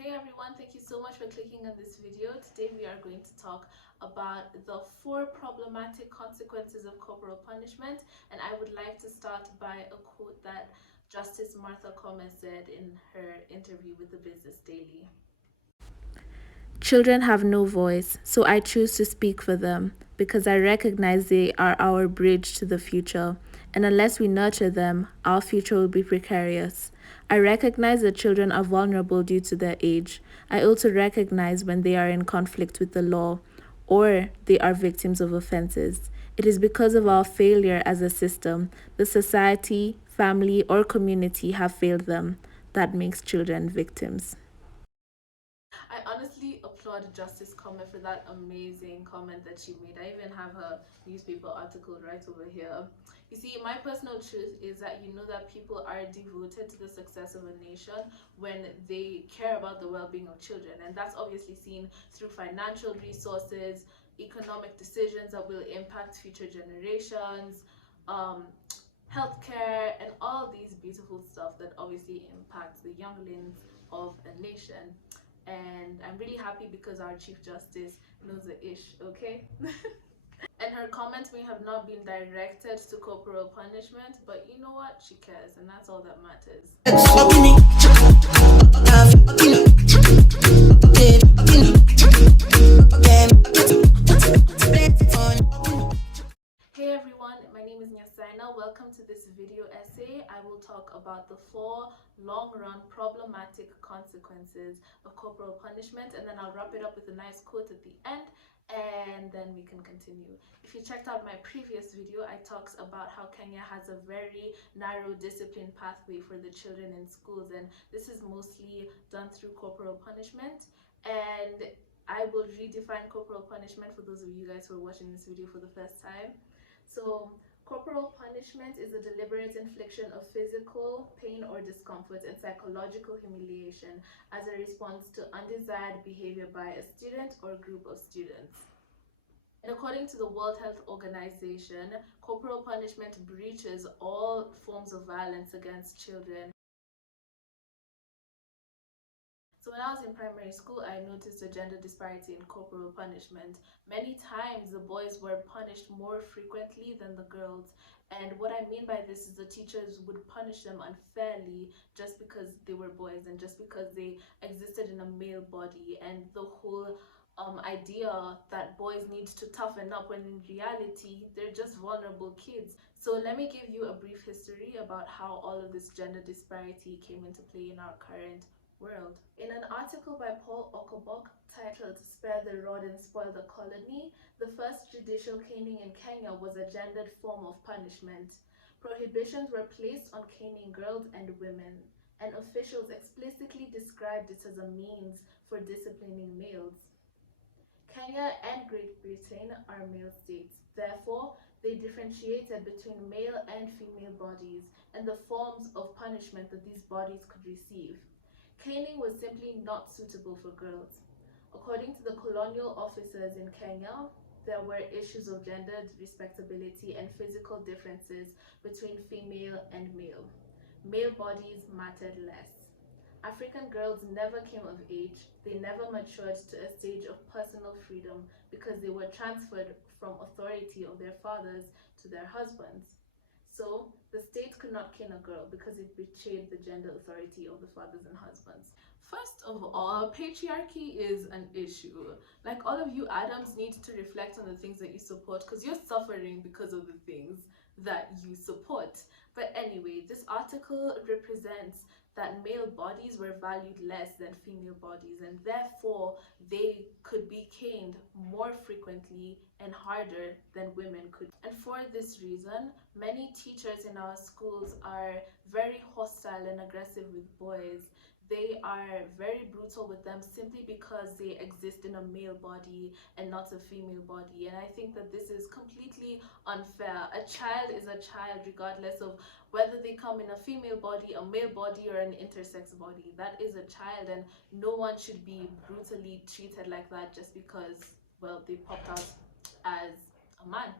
Hey everyone, thank you so much for clicking on this video. Today we are going to talk about the 4 problematic consequences of corporal punishment, and I would like to start by a quote that Justice Martha Koome said in her interview with the Business Daily. Children have no voice, so I choose to speak for them because I recognize they are our bridge to the future. And unless we nurture them, our future will be precarious. I recognize that children are vulnerable due to their age. I also recognize when they are in conflict with the law or they are victims of offenses. It is because of our failure as a system, the society, family, or community have failed them, that makes children victims. I honestly applaud Justice Koome for that amazing comment that she made. I even have her newspaper article right over here. You see, my personal truth is that you know that people are devoted to the success of a nation when they care about the well-being of children, and that's obviously seen through financial resources, economic decisions that will impact future generations, um, healthcare, and all these beautiful stuff that obviously impacts the younglings of a nation. And I'm really happy because our Chief Justice knows the ish, okay? And her comments may have not been directed to corporal punishment, but you know what? She cares, and that's all that matters. Hey everyone, my name is Nyasaina. Welcome to this video essay. I will talk about the 4 long-run problematic consequences of corporal punishment, and then I'll wrap it up with a nice quote at the end, and then we can continue. If you checked out my previous video, I talked about how Kenya has a very narrow discipline pathway for the children in schools, and this is mostly done through corporal punishment. And I will redefine corporal punishment for those of you guys who are watching this video for the first time. So, corporal punishment is a deliberate infliction of physical pain or discomfort and psychological humiliation as a response to undesired behavior by a student or group of students. And according to the World Health Organization, corporal punishment breaches all forms of violence against children. So when I was in primary school, I noticed a gender disparity in corporal punishment. Many times the boys were punished more frequently than the girls. And what I mean by this is the teachers would punish them unfairly just because they were boys and just because they existed in a male body. And the whole idea that boys need to toughen up when in reality they're just vulnerable kids. So let me give you a brief history about how all of this gender disparity came into play in our current world. In an article by Paul Okobok titled Spare the Rod and Spoil the Colony, the first judicial caning in Kenya was a gendered form of punishment. Prohibitions were placed on caning girls and women, and officials explicitly described it as a means for disciplining males. Kenya and Great Britain are male states. Therefore, they differentiated between male and female bodies and the forms of punishment that these bodies could receive. Caning was simply not suitable for girls. According to the colonial officers in Kenya, there were issues of gender respectability and physical differences between female and male. Male bodies mattered less. African girls never came of age, they never matured to a stage of personal freedom because they were transferred from authority of their fathers to their husbands. So, the state could not cane a girl because it betrayed the gender authority of the fathers and husbands. First of all, patriarchy is an issue. Like, all of you Adams need to reflect on the things that you support because you're suffering because of the things that you support. But anyway, this article represents that male bodies were valued less than female bodies, and therefore they could be caned more frequently and harder than women could. And for this reason, many teachers in our schools are very hostile and aggressive with boys. They are very brutal with them simply because they exist in a male body and not a female body. And I think that this is completely unfair. A child is a child regardless of whether they come in a female body, a male body, or an intersex body. That is a child, and no one should be brutally treated like that just because, well, they popped out as a man.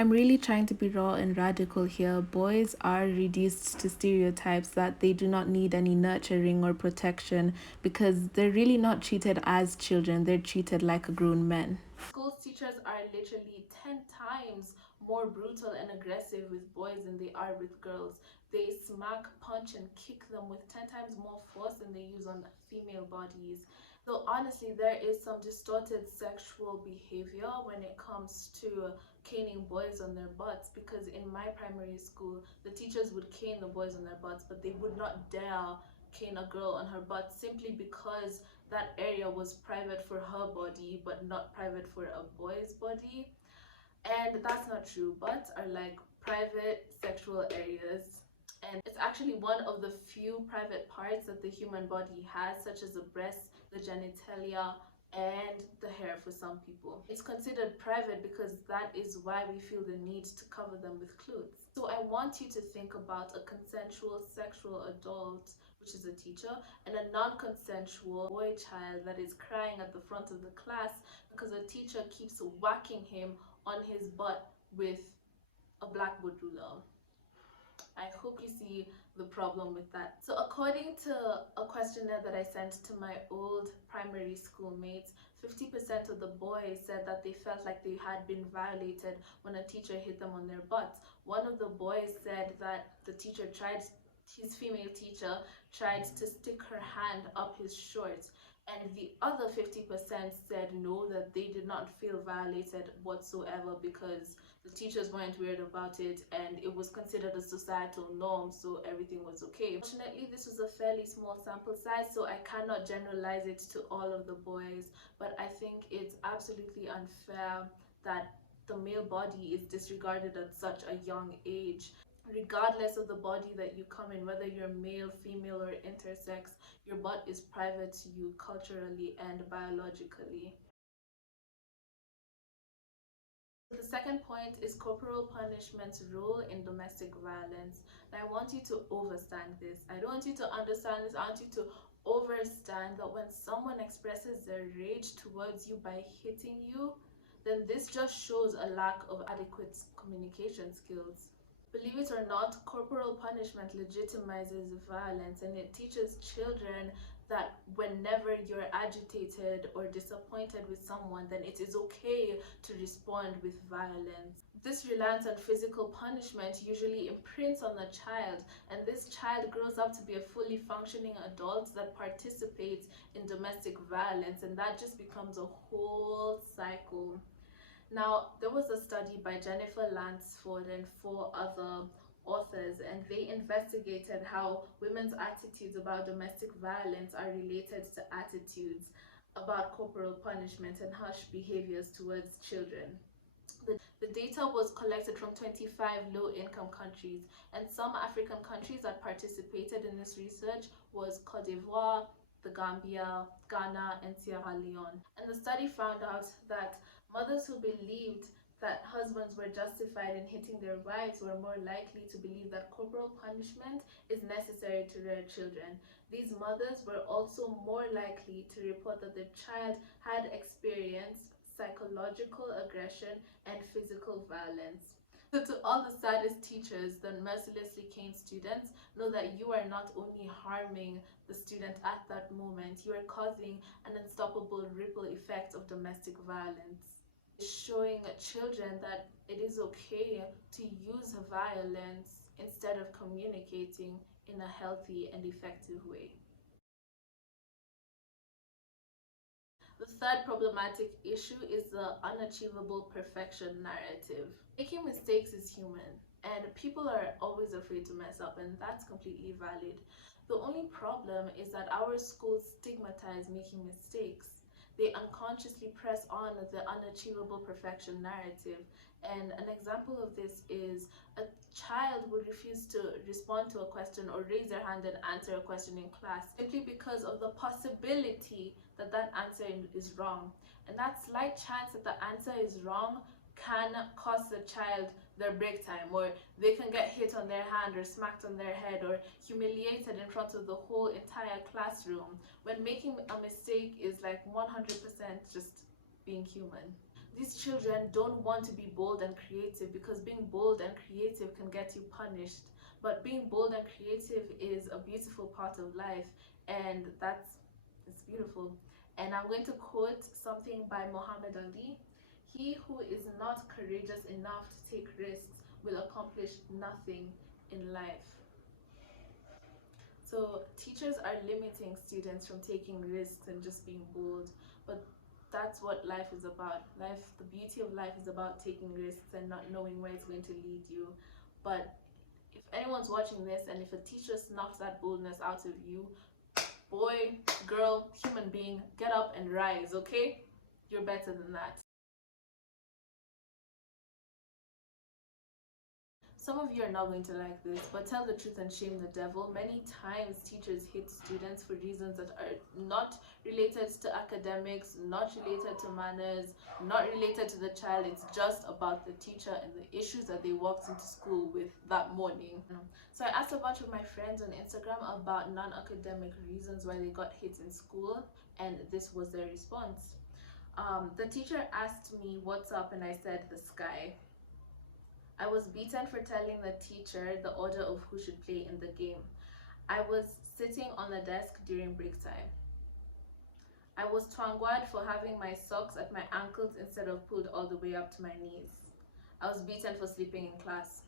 I'm really trying to be raw and radical here. Boys are reduced to stereotypes that they do not need any nurturing or protection because they're really not treated as children, they're treated like grown men. Schools teachers are literally 10 times more brutal and aggressive with boys than they are with girls. They smack, punch, and kick them with 10 times more force than they use on female bodies. Though honestly, there is some distorted sexual behavior when it comes to caning boys on their butts, because in my primary school, the teachers would cane the boys on their butts, but they would not dare cane a girl on her butt simply because that area was private for her body but not private for a boy's body. And that's not true. Butts are like private sexual areas, and it's actually one of the few private parts that the human body has, such as the breasts, the genitalia, and the hair for some people. It's considered private because that is why we feel the need to cover them with clothes. So I want you to think about a consensual sexual adult, which is a teacher, and a non-consensual boy child that is crying at the front of the class because a teacher keeps whacking him on his butt with a blackboard ruler. I hope you see the problem with that. So according to a questionnaire that I sent to my old primary school mates, 50% of the boys said that they felt like they had been violated when a teacher hit them on their butts. One of the boys said that his female teacher tried to stick her hand up his shorts, and the other 50% said no, that they did not feel violated whatsoever because the teachers weren't weird about it and it was considered a societal norm, so everything was okay. Fortunately, this was a fairly small sample size, so I cannot generalize it to all of the boys, but I think it's absolutely unfair that the male body is disregarded at such a young age. Regardless of the body that you come in, whether you're male, female, or intersex, your butt is private to you culturally and biologically. The second point is corporal punishment's role in domestic violence. And I want you to overstand this. I don't want you to understand this. I want you to overstand that when someone expresses their rage towards you by hitting you, then this just shows a lack of adequate communication skills. Believe it or not, corporal punishment legitimizes violence, and it teaches children that whenever you're agitated or disappointed with someone, then it is okay to respond with violence. This reliance on physical punishment usually imprints on the child, and this child grows up to be a fully functioning adult that participates in domestic violence, and that just becomes a whole cycle. Now, there was a study by Jennifer Lansford and 4 other authors, and they investigated how women's attitudes about domestic violence are related to attitudes about corporal punishment and harsh behaviors towards children. The data was collected from 25 low-income countries, and some African countries that participated in this research was Cote d'Ivoire, the Gambia, Ghana, and Sierra Leone. And the study found out that mothers who believed that husbands were justified in hitting their wives were more likely to believe that corporal punishment is necessary to their children. These mothers were also more likely to report that their child had experienced psychological aggression and physical violence. So to all the saddest teachers that mercilessly cane students, know that you are not only harming the student at that moment, you are causing an unstoppable ripple effect of domestic violence. Showing children that it is okay to use violence instead of communicating in a healthy and effective way. The third problematic issue is the unachievable perfection narrative. Making mistakes is human, and people are always afraid to mess up, and that's completely valid. The only problem is that our schools stigmatize making mistakes. They unconsciously press on the unachievable perfection narrative. And an example of this is a child would refuse to respond to a question or raise their hand and answer a question in class simply because of the possibility that that answer is wrong. And that slight chance that the answer is wrong can cost the child their break time, or they can get hit on their hand or smacked on their head or humiliated in front of the whole entire classroom, when making a mistake is like 100% just being human. These children don't want to be bold and creative because being bold and creative can get you punished. But being bold and creative is a beautiful part of life, and it's beautiful. And I'm going to quote something by Muhammad Ali. He who is not courageous enough to take risks will accomplish nothing in life. So teachers are limiting students from taking risks and just being bold, but that's what life is about. Life, the beauty of life is about taking risks and not knowing where it's going to lead you. But if anyone's watching this and if a teacher knocks that boldness out of you, boy, girl, human being, get up and rise, okay? You're better than that. Some of you are not going to like this, but tell the truth and shame the devil. Many times teachers hit students for reasons that are not related to academics, not related to manners, not related to the child. It's just about the teacher and the issues that they walked into school with that morning. So I asked a bunch of my friends on Instagram about non-academic reasons why they got hit in school, and this was their response. The teacher asked me what's up, and I said the sky. I was beaten for telling the teacher the order of who should play in the game. I was sitting on the desk during break time. I was twangwad for having my socks at my ankles instead of pulled all the way up to my knees. I was beaten for sleeping in class.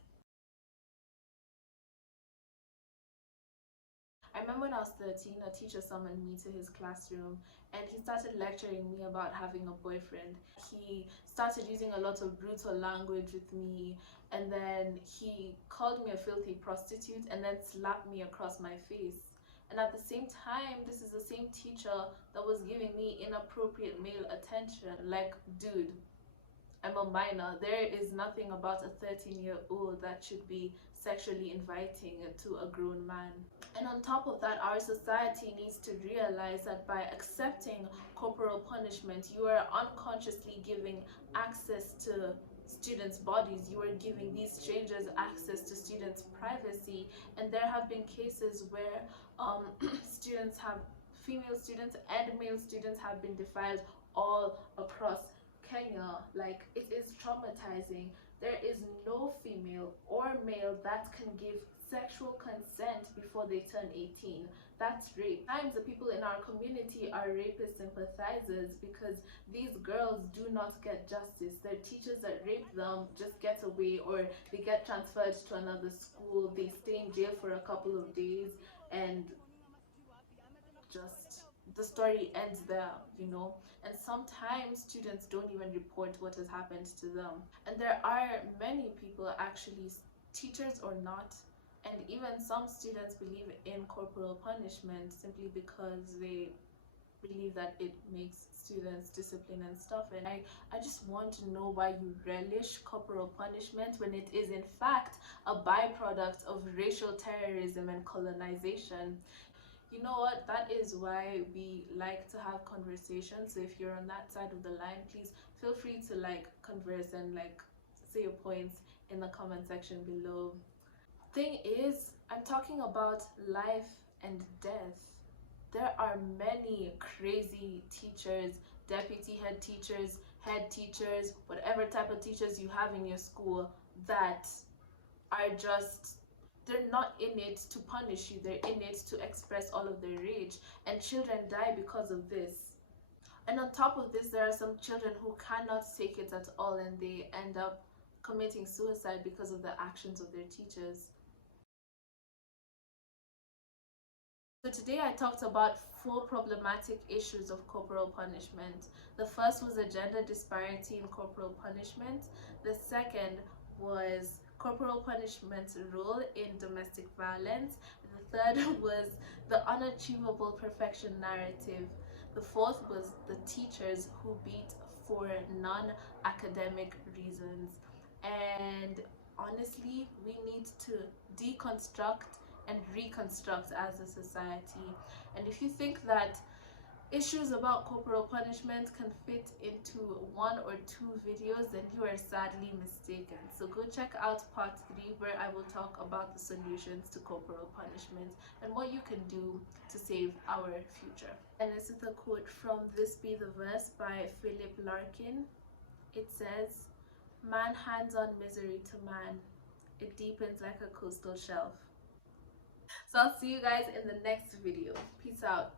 I remember when I was 13, a teacher summoned me to his classroom and he started lecturing me about having a boyfriend. He started using a lot of brutal language with me, and then he called me a filthy prostitute and then slapped me across my face. And at the same time, this is the same teacher that was giving me inappropriate male attention. Like, dude, I'm a minor. There is nothing about a 13-year-old that should be sexually inviting to a grown man. And on top of that, our society needs to realize that by accepting corporal punishment, you are unconsciously giving access to students' bodies. You are giving these strangers access to students' privacy. And there have been cases where students have, female students and male students have been defiled all across Kenya. Like, it is traumatizing. There is no female or male that can give sexual consent before they turn 18. That's rape. Sometimes the people in our community are rapist sympathizers because these girls do not get justice. Their teachers that rape them just get away, or they get transferred to another school. They stay in jail for a couple of days, and just the story ends there, you know. And sometimes students don't even report what has happened to them. And there are many people, actually, teachers or not, and even some students believe in corporal punishment simply because they believe that it makes students discipline and stuff. And I just want to know why you relish corporal punishment when it is in fact a byproduct of racial terrorism and colonization. You know what? That is why we like to have conversations. So if you're on that side of the line, please feel free to like converse and like say your points in the comment section below. Thing is, I'm talking about life and death. There are many crazy teachers, deputy head teachers, whatever type of teachers you have in your school that are just, they're not in it to punish you, they're in it to express all of their rage, and children die because of this. And on top of this, there are some children who cannot take it at all and they end up committing suicide because of the actions of their teachers. So today I talked about 4 problematic issues of corporal punishment. The first was the gender disparity in corporal punishment. The second was corporal punishment's role in domestic violence. The third was the unachievable perfection narrative. The fourth was the teachers who beat for non-academic reasons. And honestly, we need to deconstruct and reconstruct as a society. And if you think that issues about corporal punishment can fit into 1 or 2 videos, then you are sadly mistaken. So go check out part 3, where I will talk about the solutions to corporal punishment and what you can do to save our future. And this is a quote from This Be the Verse by Philip Larkin. It says, man hands on misery to man. It deepens like a coastal shelf. So I'll see you guys in the next video. Peace out.